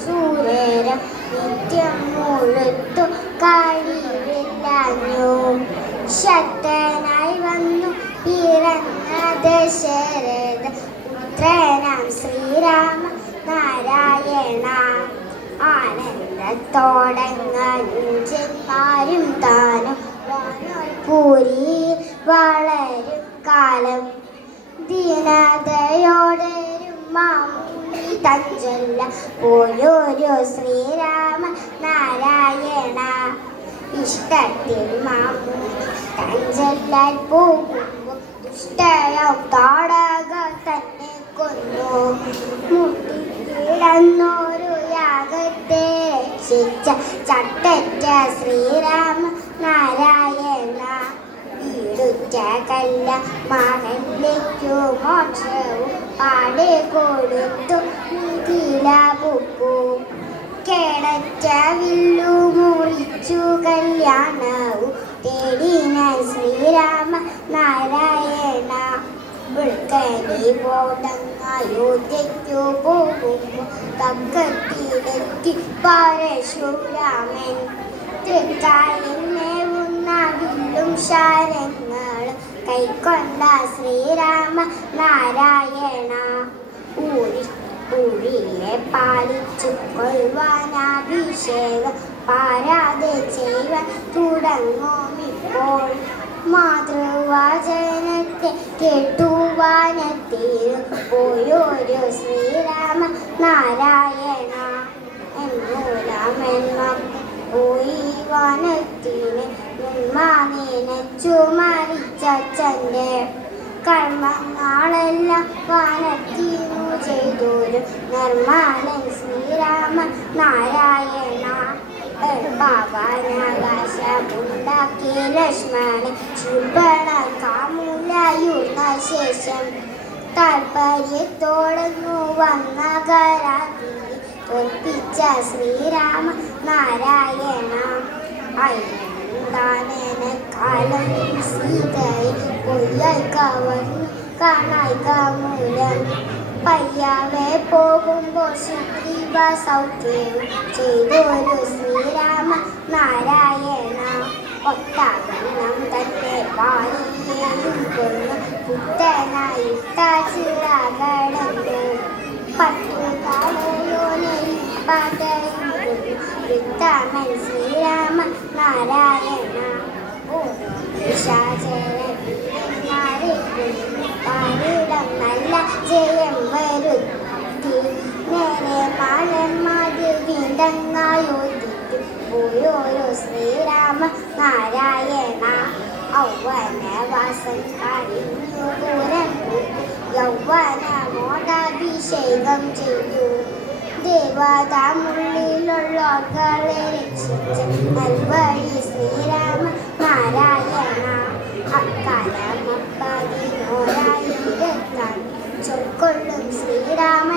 സൂര്യര നിത്യം മുഴുത്തു കഴിവില്ലാഞ്ഞു ശക്തനായി വന്നു പിറന്ന ദശരഥ പുത്രനാം ശ്രീരാമ നാരായണ. ആനന്ദത്തോടങ്ങാരും താനും പൂരി വളരും കാലം ദീനതയോടരും മാമൂലി തഞ്ചല്ല. ഓരോരോ ശ്രീരാമ നാരായണ. ഇഷ്ടത്തിൽ മാമൂലി തഞ്ചല്ല പോകുമ്പോൾ ദുഷ്ടയോ താടക തന്നെ കൊന്നു. മുട്ടിക്കിടന്നൊരു യാഗത്തെ രക്ഷിച്ച ചട്ടറ്റ ശ്രീരാമ നാരായണ. വീടുറ്റ കല്ല മകനിലേക്കു മോക്ഷവും പാടെ കൊടുത്തു. നിധില കിടച്ച വില്ലു മുറിച്ചു കല്യാണവും തേടിന ശ്രീരാമ നാരായണ. ഉൾക്കരി ബോധങ്ങയോധ്യയ്ക്കു പോകുമ്പോൾ തക്കത്തിലെത്തി പരശുരാമൻ. തൃക്കാലിന്നേവുന്ന വില്ലും ശാരങ്ങളും കൈക്കൊണ്ട ശ്രീരാമ നാരായണ. ഊരി ഊരിയെ പാലിച്ചു കൊള്ളുവാനാഭിഷേകം. പാരാതെ ചെയ്യുവാൻ തുടങ്ങുമിപ്പോൾ മാതൃവചനത്തെ കേട്ടുവാനെത്തിയും ഓരോരോ ശ്രീരാമ നാരായണ. എന്നൂരാമെന്മം പോയി വനത്തിന് നന്മനച്ചു മരിച്ചച്ഛന്റെ കർമ്മങ്ങളെല്ലാം വാനത്തിനു ചെയ്തൊരു നിർമ്മാണൻ ശ്രീരാമ നാരായണ. പാവനാകാശമുണ്ടാക്കി ലക്ഷ്മണൻ ശുഭണ കാമുലായുന്ന ശേഷം താൽപര്യത്തോടങ്ങു വന്ന കരാതി തോൽപ്പിച്ച ശ്രീരാമ നാരായണ. കാലം സീതയെ പൊയ്യായി കവർന്നു കാണായി കാമൂലം പയ്യാവെ പോകുമ്പോൾ സുഗ്രീവ സൗഖ്യവും ചെയ്തൊരു ശ്രീരാമ നാരായണ ഒട്ടാകണം തന്നെ പാലിയേയും കൊന്നു പുത്തനായിട്ട ചിറകടന്നു പട്ടുകാലയോനെയും പതയും വൃത്തമൻ ശ്രീരാമ നാരായണ പാരിടം നല്ല ജയം വരുത്തി നേരെ മാലന്മാരിൽ വീണ്ടങ്ങായോദിക്കും പോയോരോ ശ്രീരാമ നാരായണ ഔവനവാസം കഴിഞ്ഞു ദൂരം യൗവനമോടാഭിഷേകം ചെയ്തു ദേവതാമുള്ളിലുള്ളവരെ രക്ഷിച്ച് да.